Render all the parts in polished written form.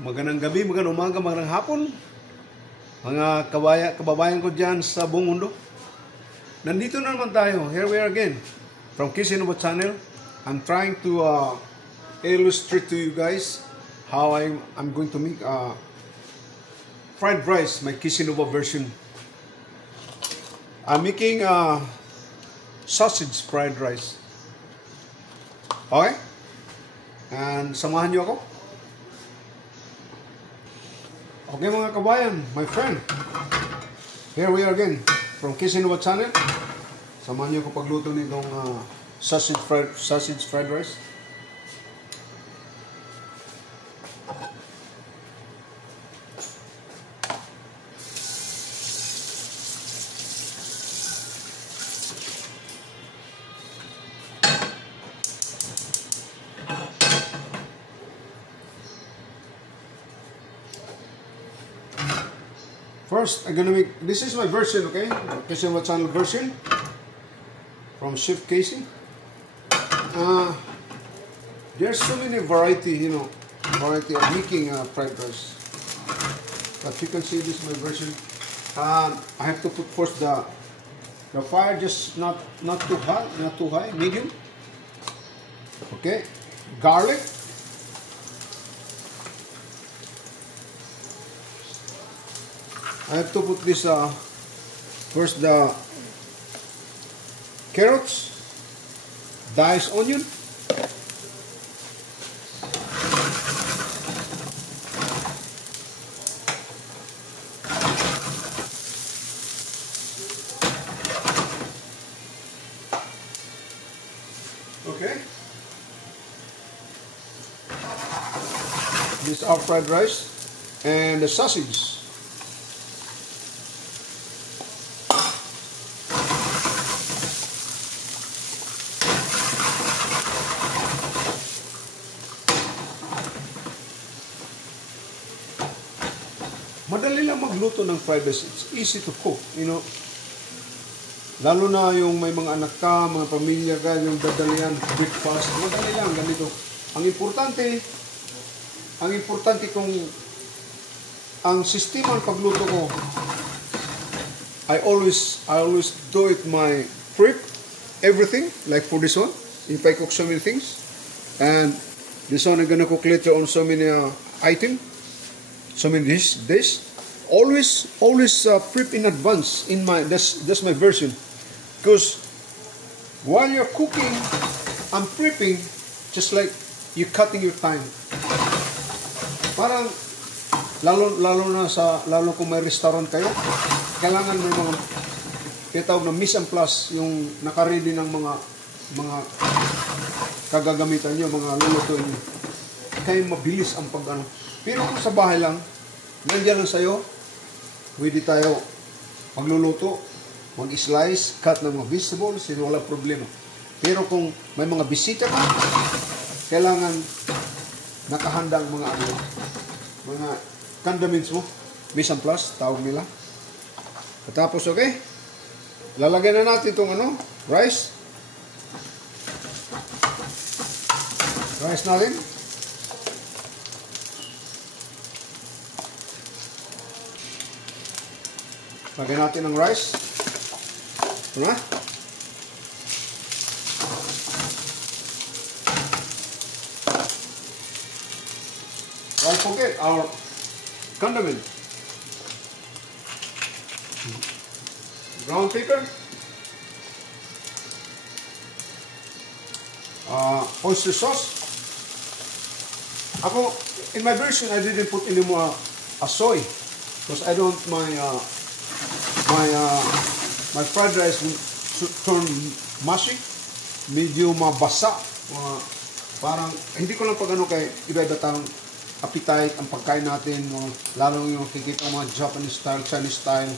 Magandang gabi, magandang umaga, magandang hapon. Mga kababayan ko dyan sa buong mundo. Nandito na naman tayo. Here we are again. From Kisinova Channel. I'm trying to illustrate to you guys how I'm going to make fried rice, my Kisinova version. I'm making sausage fried rice. Okay? And samahan nyo ako. Okay mga kabayan, my friend, here we are again from Kisinova Channel. Samahan niyo ko pagluto nitong sausage fried rice. First, I'm gonna make, this is my version, okay? Kisinova Channel version from Chef Casey. There's so many variety of making fried rice. But you can see this is my version. I have to put first the fire just not too high, medium. Okay, garlic. I have to put this first the carrots, diced onion, okay. This is our fried rice and the sausage. Madali lang magluto ng fried rice. It's easy to cook, you know. Lalo na yung may mga anak ka, mga pamilya ka, yung dadalian, breakfast. Madali lang, ganito. Ang importante kung ang sistema ng pagluto ko, I always do it my prep, everything, like for this one, if I cook so many things. And this one I'm gonna cook later on so many items. So many dish. Always prep in advance. That's my version. Because while you're cooking, I'm prepping just like you cutting your time. Parang lalo kung may restaurant kayo, kailangan may mga tinatawag na mise en place, yung naka-ready ng mga kagagamitan nyo, mga lulutuin nyo. Kaya mabilis ang pag-ano. Pero kung sa bahay lang, nandiyan lang sa'yo, pwede tayo magluluto, mag-slice, cut ng mga vegetables, wala problema. Pero kung may mga bisita ka, kailangan nakahanda ang mga condiments mo, mise en place, tawag nila. Tapos, okay, lalagyan na natin itong rice. Rice natin. Lagyan natin ng rice. Diba? Don't forget our condiment. Brown pepper. Oyster sauce. Ako, in my version, I didn't put any more soy because I don't my fried rice will turn mushy, medyo mabasa. Parang, hindi ko lang kay iba-iba tayong appetite ang pagkain natin, lalo yung kikita mga Japanese style, Chinese style.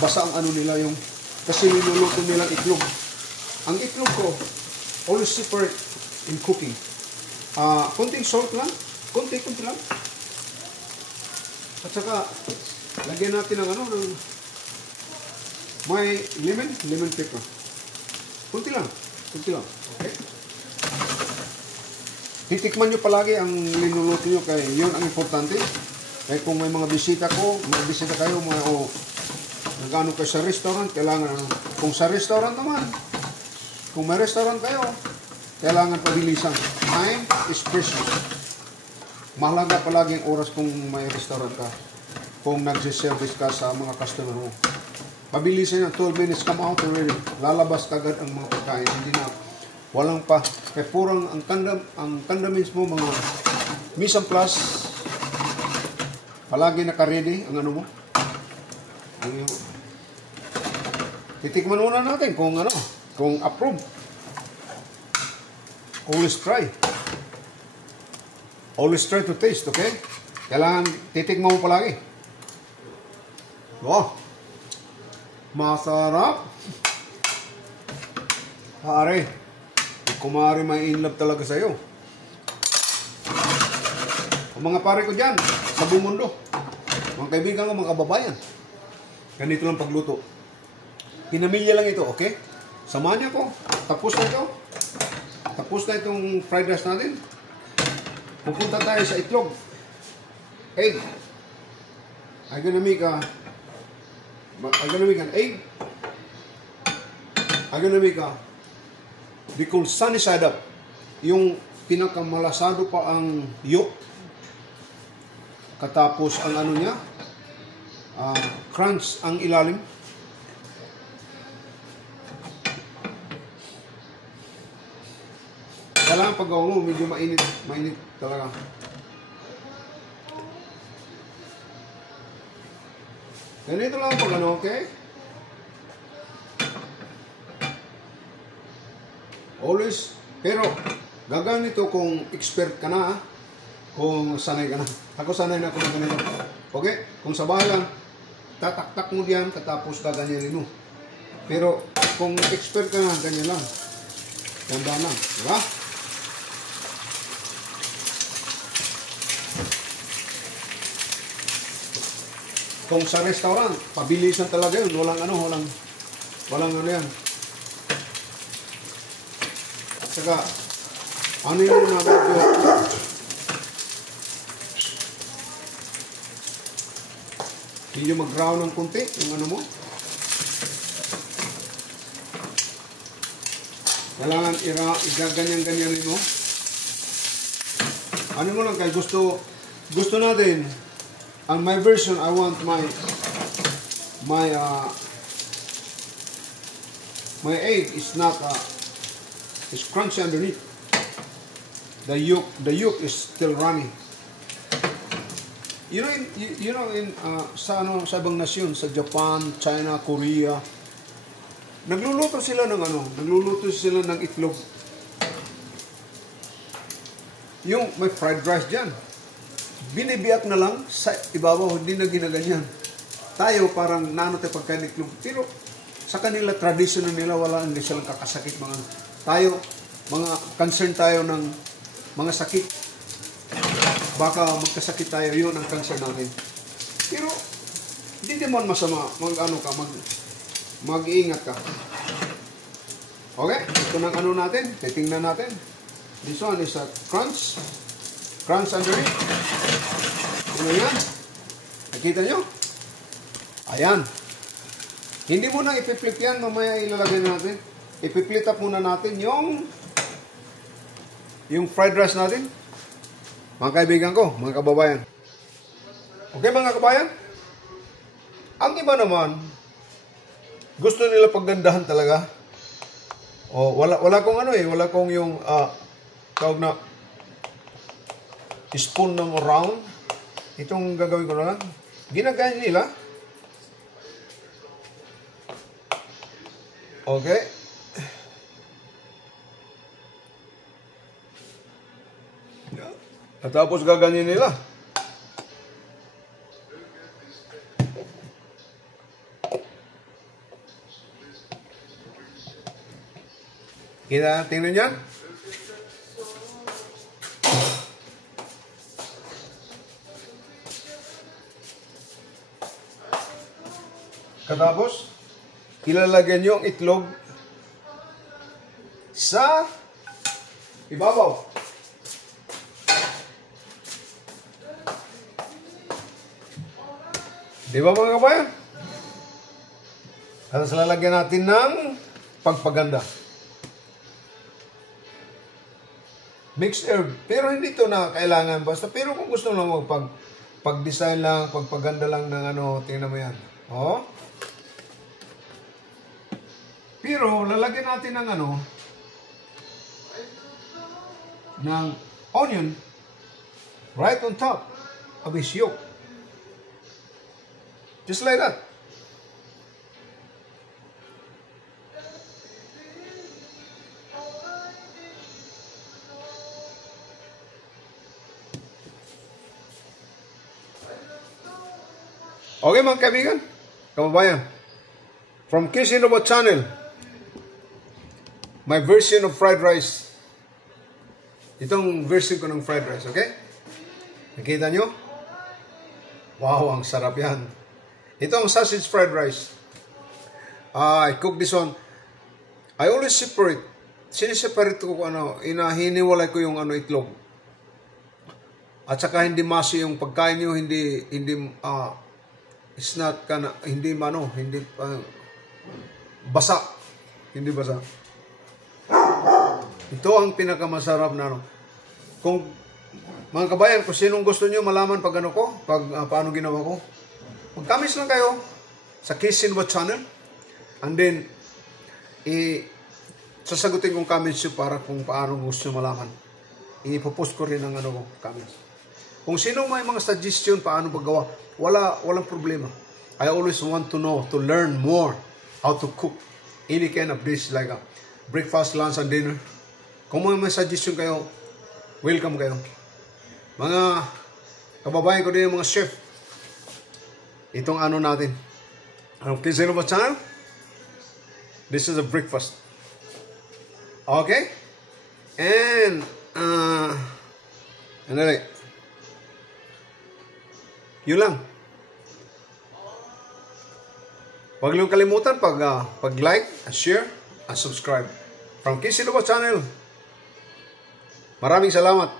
Basa ang nila yung, kasi niluluto nilang itlog. Ang itlog ko, always separate in cooking. Konting salt lang, konti lang. At saka, lagyan natin ng may lemon pepper. Kunti lang. Okay? titikman nyo palagi ang linuluto nyo kaya yun ang importante. Kaya kung may mga bisita kayo, nag-ano kayo sa restaurant, kailangan, kung sa restaurant naman, kung may restaurant kayo, kailangan pabilisan. Time is precious. Mahalaga palagi ang oras kung may restaurant ka. Kung nagsiservice ka sa mga customer mo. Pabilisan yan, 12 minutes, come out already. Lalabas kagad ang mga pagkain. Hindi na, walang pa. Kaya purang ang condiments mo, mga mise en place, palagi naka-ready ang ano mo. Titikman muna natin kung approve. Always try. Always try to taste, okay? Kailangan titikman mo palagi. Wow! Masarap! Pare, kumari may in love talaga sa'yo. Ang mga pare ko dyan, sa buong mundo, mga kaibigan ko, mga kababayan, ganito lang pagluto. Pinamilya lang ito, okay? Samahan niyo ko. Tapos na ito. Tapos na itong fried rice natin. Pupunta tayo sa itlog. Egg. I'm gonna make an egg. I'm gonna make they call sunny side up. Yung pinakamalasado pa ang yolk. Katapos ang ano niya, crunch ang ilalim. Kailangan pag gawa mo, medyo mainit talaga. Ganito lang pag ano, okay? Always, pero gagawin ito kung expert ka na, kung sanay ka na. Ako sanay na ako na ganito. Okay? Kung sa bahay lang, tataktak mo diyan, katapos gaganyanin mo. Pero kung expert ka na, ganyan lang. Ganda na, di ba? Kung sa restaurant, pabilisan talaga yun. Walang ano yan. Saka, ano yung medyo mag-brown ng kunti, yung ano mo. Kailangan igaganyan-ganyanin mo. Ano mo lang kay gusto natin. On my version, I want my egg is not is crunchy underneath. The yolk is still runny. You know in sa ibang nasyon, sa Japan, China, Korea, nagluluto sila ng itlog. Yung may fried rice diyan. Binibiyak na lang sa ibabaw, hindi na ginaganyan. Tayo parang tayo pagkain itlog. Pero sa kanila, traditional nila, hindi silang kakasakit. Tayo, mga concern tayo ng mga sakit. Baka magkasakit tayo, yun ang concern natin. Pero, hindi naman masama, mag-iingat ka. Okay, ito ng ano natin, titingnan natin. This one is a crunch underneath. Ano yan? Nakita nyo? Ayan. Hindi mo na ipiplit yan, mamaya ilalagay natin. Ipiplit up muna natin yung fried rice natin. Mga kaibigan ko, mga kababayan. Okay mga kababayan? Ang iba naman, gusto nila paggandahan talaga. O, wala kong yung tawag na spoon ng round. Itong gagawin ko na lang. Ginagaya nila. Okay. At tapos gaganyan nila. Tingnan niyan. Katapos, ilalagyan nyo ang itlog sa ibabaw. Di ba mga kabayan? At lalagyan natin ng pagpaganda. Mixed herb. Pero hindi ito na kailangan basta. Pero kung gusto lang pag-design lang, pagpaganda lang ng ano, tingnan mo yan. Oh. Pero lalagyan natin ng ano, ng onion right on top of his yolk. Just like that. Okay mga kaibigan, kababayan, from Kishinova Channel, my version of fried rice. Itong version ko ng fried rice, okay? Nakita nyo? Wow, ang sarap yan. Ito ang sausage fried rice. I cook this one. I always separate. Siniseparate ko ano, hiniwalay ko yung ano, itlog. At saka hindi masi yung pagkain nyo, hindi it's not hindi basa. Hindi basa. Ito ang pinakamasarap na ano. Kung mga kabayan, kung sinong gusto niyo malaman pag ano ko, paano ginawa ko, mag-comments lang kayo sa Kishinova Channel. And then sasagutin kong comments nyo para kung paano gusto nyo malaman. Ipopost ko rin ang ano ko, comments. Kung sino may mga suggestion paano paggawa, walang problema. I always want to know, to learn more how to cook any kind of dish like a breakfast, lunch, and dinner. Kung may suggestion kayo, welcome kayo. Mga kababayan ko din, mga chef, itong ano natin, ang Kishinova Channel, this is a breakfast. Okay? And, anyway, yun lang. Huwag niyong kalimutan pag-like, share, and subscribe. From Kishinova Channel. Maraming salamat.